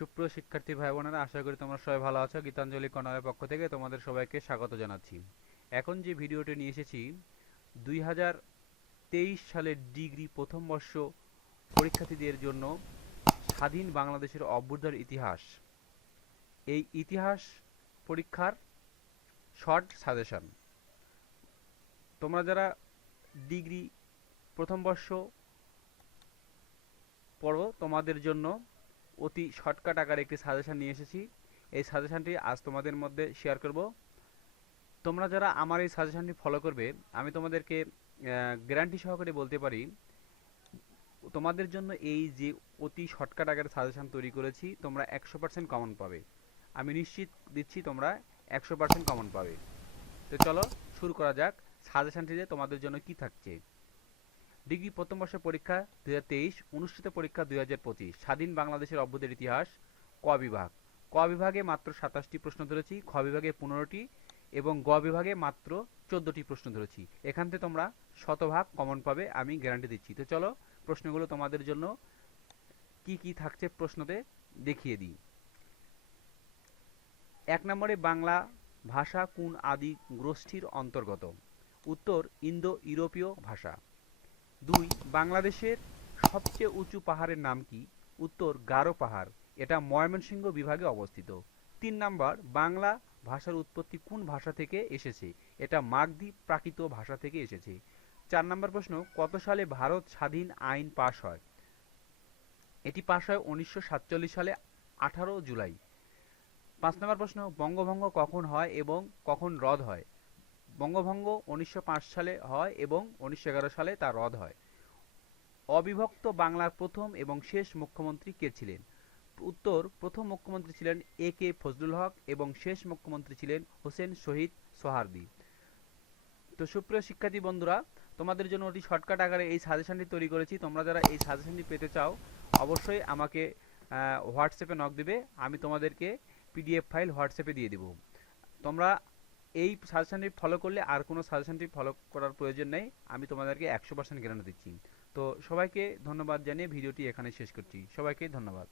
সুপ্রিয় শিক্ষার্থী ভাই বোনেরা আশা করি তোমরা সবাই ভালো আছো। গীতাঞ্জলি কর্নারের পক্ষ থেকে তোমাদের সবাইকে স্বাগত জানাচ্ছি। এখন যে ভিডিওটি নিয়ে এসেছি, দুই হাজার তেইশ সালের ডিগ্রি প্রথম বর্ষ পরীক্ষার্থীদের জন্য স্বাধীন বাংলাদেশের অভ্যুদয়ের ইতিহাস। এই ইতিহাস পরীক্ষার শর্ট সাজেশন। তোমরা যারা ডিগ্রি প্রথম বর্ষ পড়ো, তোমাদের জন্য অতি শর্টকাট আকারে একটি সাজেশন নিয়ে এসেছি। এই সাজেশনটি আজ তোমাদের মধ্যে শেয়ার করব। তোমরা যারা আমার এই সাজেশনটি ফলো করবে, আমি তোমাদেরকে গ্যারান্টি সহকারে বলতে পারি, তোমাদের জন্য এই যে অতি শর্টকাট আকারে সাজেশন তৈরি করেছি, তোমরা একশো পার্সেন্ট কমন পাবে। আমি নিশ্চিত দিচ্ছি তোমরা একশো পার্সেন্ট কমন পাবে। তো চলো শুরু করা যাক সাজেশনটিতে তোমাদের জন্য কি থাকছে। ডিগ্রি প্রথম বর্ষ পরীক্ষা দুই হাজার তেইশ, অনুষ্ঠিত পরীক্ষা দুই হাজার পঁচিশ। স্বাধীন বাংলাদেশের অভ্যুদের ইতিহাস, ক বিভাগ। ক বিভাগে মাত্র সাতাশটি প্রশ্ন ধরেছি, খ বিভাগে পনেরোটি এবং গ বিভাগে মাত্র চোদ্দটি প্রশ্ন ধরেছি। এখান থেকে তোমরা শতভাগ কমন পাবে, আমি গ্যারান্টি দিচ্ছি। তো চলো, প্রশ্নগুলো তোমাদের জন্য কি কি থাকছে প্রশ্নতে দেখিয়ে দিই। এক নম্বরে, বাংলা ভাষা কোন আদি গোষ্ঠীর অন্তর্গত? উত্তর ইন্দো ইউরোপীয় ভাষা। দুই, বাংলাদেশের সবচেয়ে উঁচু পাহাড়ের নাম কি? উত্তর, গারো পাহাড়। এটা ময়মনসিংহ বিভাগে অবস্থিত। তিন নাম্বার, বাংলা ভাষার উৎপত্তি কোন ভাষা থেকে এসেছে? এটা মাগধি প্রাকৃত ভাষা থেকে এসেছে। চার নম্বর প্রশ্ন, কত সালে ভারত স্বাধীন আইন পাশ হয়? এটি পাশ হয় উনিশশো সাতচল্লিশ সালে, আঠারো জুলাই। পাঁচ নম্বর প্রশ্ন, বঙ্গভঙ্গ কখন হয় এবং কখন রদ হয়? বঙ্গভঙ্গ উনিশশো পাঁচ সালে হয় এবং উনিশশো এগারো সালে তা রদ হয়। অবিভক্ত বাংলার প্রথম এবং শেষ মুখ্যমন্ত্রী কে ছিলেন? উত্তর, প্রথম মুখ্যমন্ত্রী ছিলেন এ কে ফজলুল হক এবং শেষ মুখ্যমন্ত্রী ছিলেন হোসেন শহীদ সোহারদি। তো সুপ্রিয় শিক্ষার্থী বন্ধুরা, তোমাদের জন্য অতি শর্টকাট আকারে এই সাজেশনটি তৈরি করেছি। তোমরা যারা এই সাজেশনটি পেতে চাও, অবশ্যই আমাকে হোয়াটসঅ্যাপে নক দেবে। আমি তোমাদেরকে পিডিএফ ফাইল হোয়াটসঅ্যাপে দিয়ে দেবো। তোমরা এই সাজেশনটি ফলো করলে আর কোনো সাজেশনটি ফলো করার প্রয়োজন নেই। আমি তোমাদেরকে একশো পার্সেন্ট গ্যারান্টি দিচ্ছি। তো সবাইকে ধন্যবাদ জানিয়ে ভিডিওটি এখানে শেষ করছি। সবাইকে ধন্যবাদ।